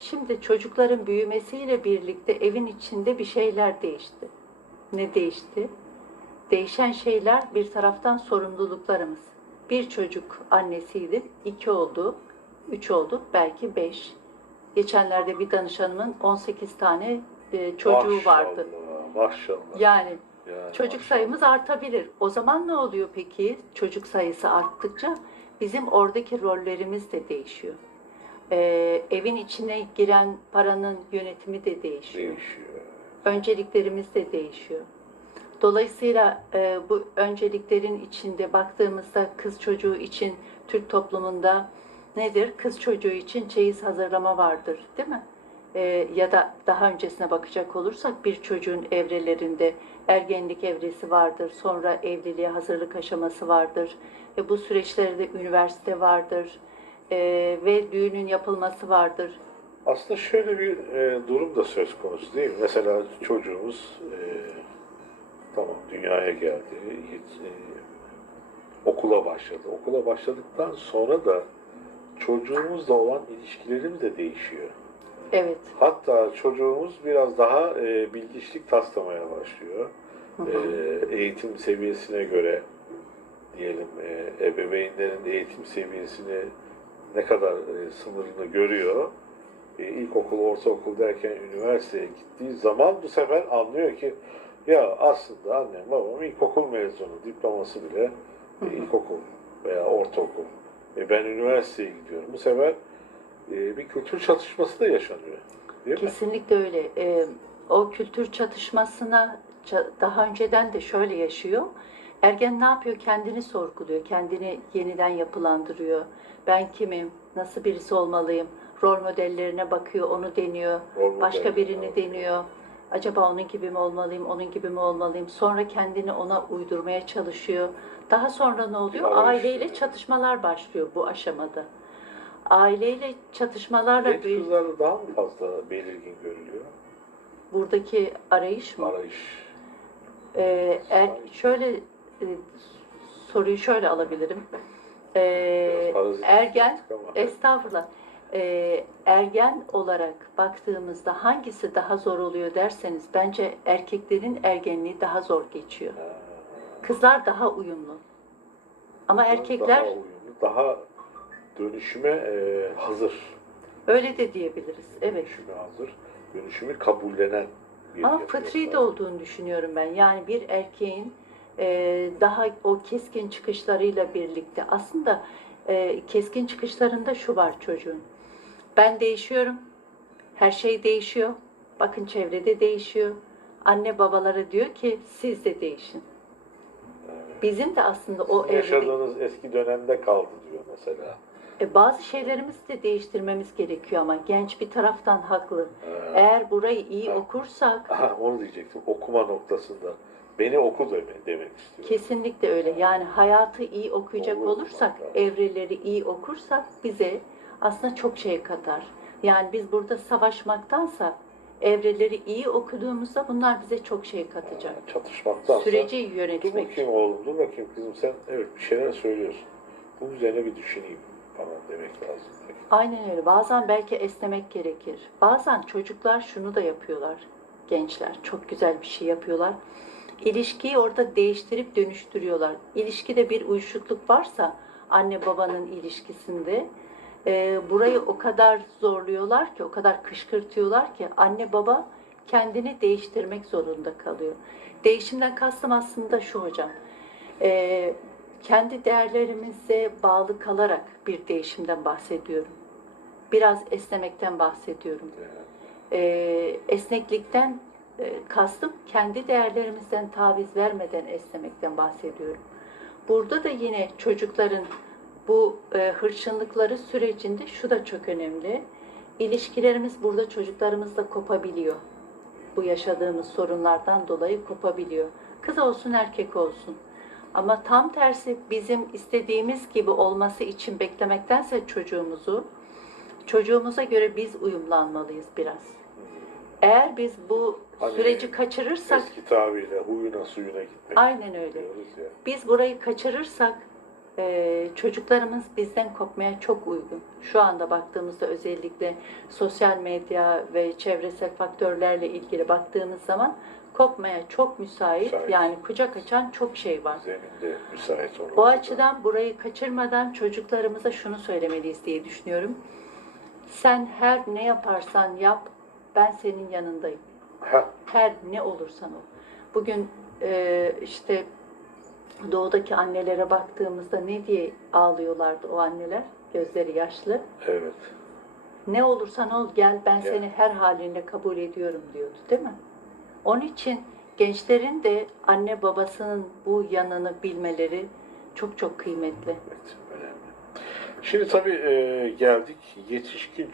Şimdi çocukların büyümesiyle birlikte evin içinde bir şeyler değişti. Ne değişti? Değişen şeyler bir taraftan sorumluluklarımız. Bir çocuk annesiydi, iki oldu, üç oldu, belki beş. Geçenlerde bir danışanımın 18 tane e, çocuğu vardı. Maşallah, Maşallah. Yani Yani Çocuk maşallah. sayımız artabilir. O zaman ne oluyor peki? Çocuk sayısı arttıkça bizim oradaki rollerimiz de değişiyor. Ee, evin içine giren paranın yönetimi de değişiyor. değişiyor. Önceliklerimiz de değişiyor. Dolayısıyla e, bu önceliklerin içinde baktığımızda kız çocuğu için Türk toplumunda nedir? Kız çocuğu için çeyiz hazırlama vardır, değil mi? E, ya da daha öncesine bakacak olursak bir çocuğun evrelerinde ergenlik evresi vardır, sonra evliliğe hazırlık aşaması vardır. Ve bu süreçlerde üniversite vardır e, ve düğünün yapılması vardır. Aslında şöyle bir e, durum da söz konusu değil mi? Mesela çocuğumuz e, tamam dünyaya geldi, hiç, e, okula başladı. Okula başladıktan sonra da çocuğumuzla olan ilişkilerimiz de değişiyor. Evet. Hatta çocuğumuz biraz daha e, bilgiçlik taslamaya başlıyor. Hı E, hı. eğitim seviyesine göre diyelim e, ebeveynlerin eğitim seviyesini ne kadar e, sınırını görüyor. E, ilkokul, ortaokul derken üniversiteye gittiği zaman bu sefer anlıyor ki ya aslında annem babam ilkokul mezunu diploması bile e, ilkokul veya ortaokul. E, ben üniversiteye gidiyorum. Bu sefer e, bir kültür çatışması da yaşanıyor. Değil mi? Kesinlikle öyle. Ee, o kültür çatışmasına ça- daha önceden de şöyle yaşıyor. Ergen ne yapıyor? Kendini sorguluyor, kendini yeniden yapılandırıyor. Ben kimim? Nasıl birisi olmalıyım? Rol modellerine bakıyor, onu deniyor. Rol Başka birini deniyor. Acaba onun gibi mi olmalıyım, onun gibi mi olmalıyım? Sonra kendini ona uydurmaya çalışıyor. Daha sonra ne oluyor? Arayış. Aileyle çatışmalar başlıyor bu aşamada. Aileyle çatışmalarla Genç bir kızlarda daha mı fazla belirgin görülüyor? buradaki arayış mı? Arayış. Ee, er, şöyle e, soruyu şöyle alabilirim. Parazit ergen, estağfurullah. Ee, ergen olarak baktığımızda hangisi daha zor oluyor derseniz bence erkeklerin ergenliği daha zor geçiyor. Kızlar daha uyumlu. Ama erkekler daha uyumlu, daha dönüşüme e, hazır. öyle de diyebiliriz. Evet. Dönüşüme hazır. Dönüşümü kabullenen bir Ama fıtri de olduğunu düşünüyorum ben. Yani bir erkeğin e, daha o keskin çıkışlarıyla birlikte aslında e, keskin çıkışlarında şu var çocuğun. Ben değişiyorum. Her şey değişiyor. Bakın çevrede değişiyor. Anne babalara diyor ki siz de değişin. Bizim de aslında o Sizin evrede yaşadığınız eski dönemde kaldı diyor mesela. e, bazı şeylerimizi de değiştirmemiz gerekiyor ama genç bir taraftan haklı. Ha. Eğer burayı iyi Ha. okursak Aha, onu diyecektim. Okuma noktasında. Beni oku deme, demek istiyor. Kesinlikle öyle. Yani hayatı iyi okuyacak Doğru olursak, lazım. evreleri iyi okursak bize aslında çok şey katar. Yani biz burada savaşmaktansa evreleri iyi okuduğumuzda bunlar bize çok şey katacak. Ha, Çatışmaktansa. Süreci Dur yönetmek. bakayım oğlum, dur bakayım kızım sen evet bir şeyler söylüyorsun. Bu üzerine bir düşüneyim falan demek lazım. Aynen öyle. Bazen belki esnemek gerekir. Bazen çocuklar şunu da yapıyorlar. Gençler çok güzel bir şey yapıyorlar. İlişkiyi orada değiştirip dönüştürüyorlar. İlişkide bir uyuşukluk varsa anne babanın ilişkisinde e, burayı o kadar zorluyorlar ki, o kadar kışkırtıyorlar ki anne baba kendini değiştirmek zorunda kalıyor. Değişimden kastım aslında şu hocam. E, kendi değerlerimize bağlı kalarak bir değişimden bahsediyorum. Biraz esnemekten bahsediyorum. Ee, esneklikten e, kastım kendi değerlerimizden taviz vermeden esnemekten bahsediyorum. Burada da yine çocukların bu e, hırçınlıkları sürecinde şu da çok önemli. İlişkilerimiz burada çocuklarımızla kopabiliyor. Bu yaşadığımız sorunlardan dolayı kopabiliyor. Kız olsun erkek olsun. Ama tam tersi bizim istediğimiz gibi olması için beklemektense çocuğumuzu çocuğumuza göre biz uyumlanmalıyız biraz. Eğer biz bu Hani süreci kaçırırsak Eski tabiriyle huyuna suyuna gitmek aynen öyle. diyoruz ya. Biz burayı kaçırırsak Ee, çocuklarımız bizden kopmaya çok uygun. Şu anda baktığımızda özellikle sosyal medya ve çevresel faktörlerle ilgili baktığımız zaman kopmaya çok müsait. Müsait. Yani kucak açan çok şey var. Zeminde müsait olur. Bu açıdan burayı kaçırmadan çocuklarımıza şunu söylemeliyiz diye düşünüyorum. Sen her ne yaparsan yap, ben senin yanındayım. Her ne olursan ol. Bugün e, işte doğudaki annelere baktığımızda ne diye ağlıyorlardı o anneler? Gözleri yaşlı. evet. Ne olursan ol gel ben Gel. seni her halinle kabul ediyorum diyordu değil mi? Onun için gençlerin de anne babasının bu yanını bilmeleri çok çok kıymetli. Evet, önemli. Şimdi tabii e, geldik yetişkin